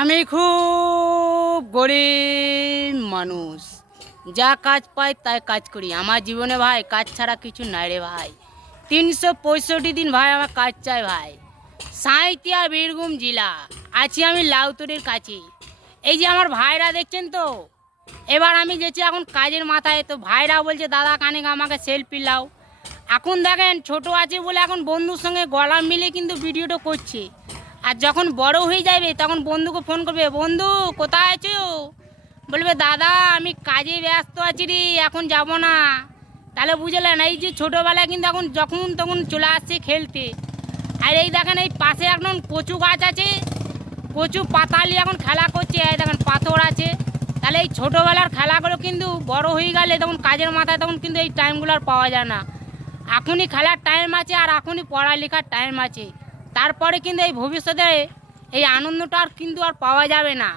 আমি খুব গরিব মানুষ, যা কাজ পাই তাই কাজ করি। আমার জীবনে ভাই কাজ ছাড়া কিছু নাই রে ভাই। 365 দিন ভাই আমার কাজ চাই ভাই। সাঁইথিয়া বীরভূম জেলা, আছি আমি লাউতরির কাছে। এই যে আমার ভাইরা দেখছেন তো, এবার আমি যেছি এখন কাজের মাথায়। তো ভাইরা বলছে দাদা কানিক আমাকে সেলফি লাও। এখন দেখেন ছোট আছে বলে এখন বন্ধুর সঙ্গে গলা মিলে কিন্তু ভিডিওটা করছে। আর যখন বড় হয়ে যাবে তখন বন্ধুকে ফোন করবে, বন্ধু কোথায় আছো? বলবে দাদা আমি কাজে ব্যস্ত আছি রে, এখন যাব না। তাহলে বুঝলেন, এই যে ছোটোবেলায় কিন্তু এখন যখন তখন চলে আসছে খেলতে। আর এই দেখেন এই পাশে একদম কচু গাছ আছে, কচু পাতালি এখন খেলা করছে। এই দেখেন পাথর আছে। তাহলে এই ছোটোবেলার খেলাগুলো কিন্তু বড় হয়ে গেলে তখন কাজের মাথায় তখন কিন্তু এই টাইমগুলো আর পাওয়া যায় না। এখনই খেলার টাইম আছে আর এখনই পড়ালেখার টাইম আছে। তারপরে কিন্তু এই ভবিষ্যতে এই আনন্দটা আর কিন্তু আর পাওয়া যাবে না।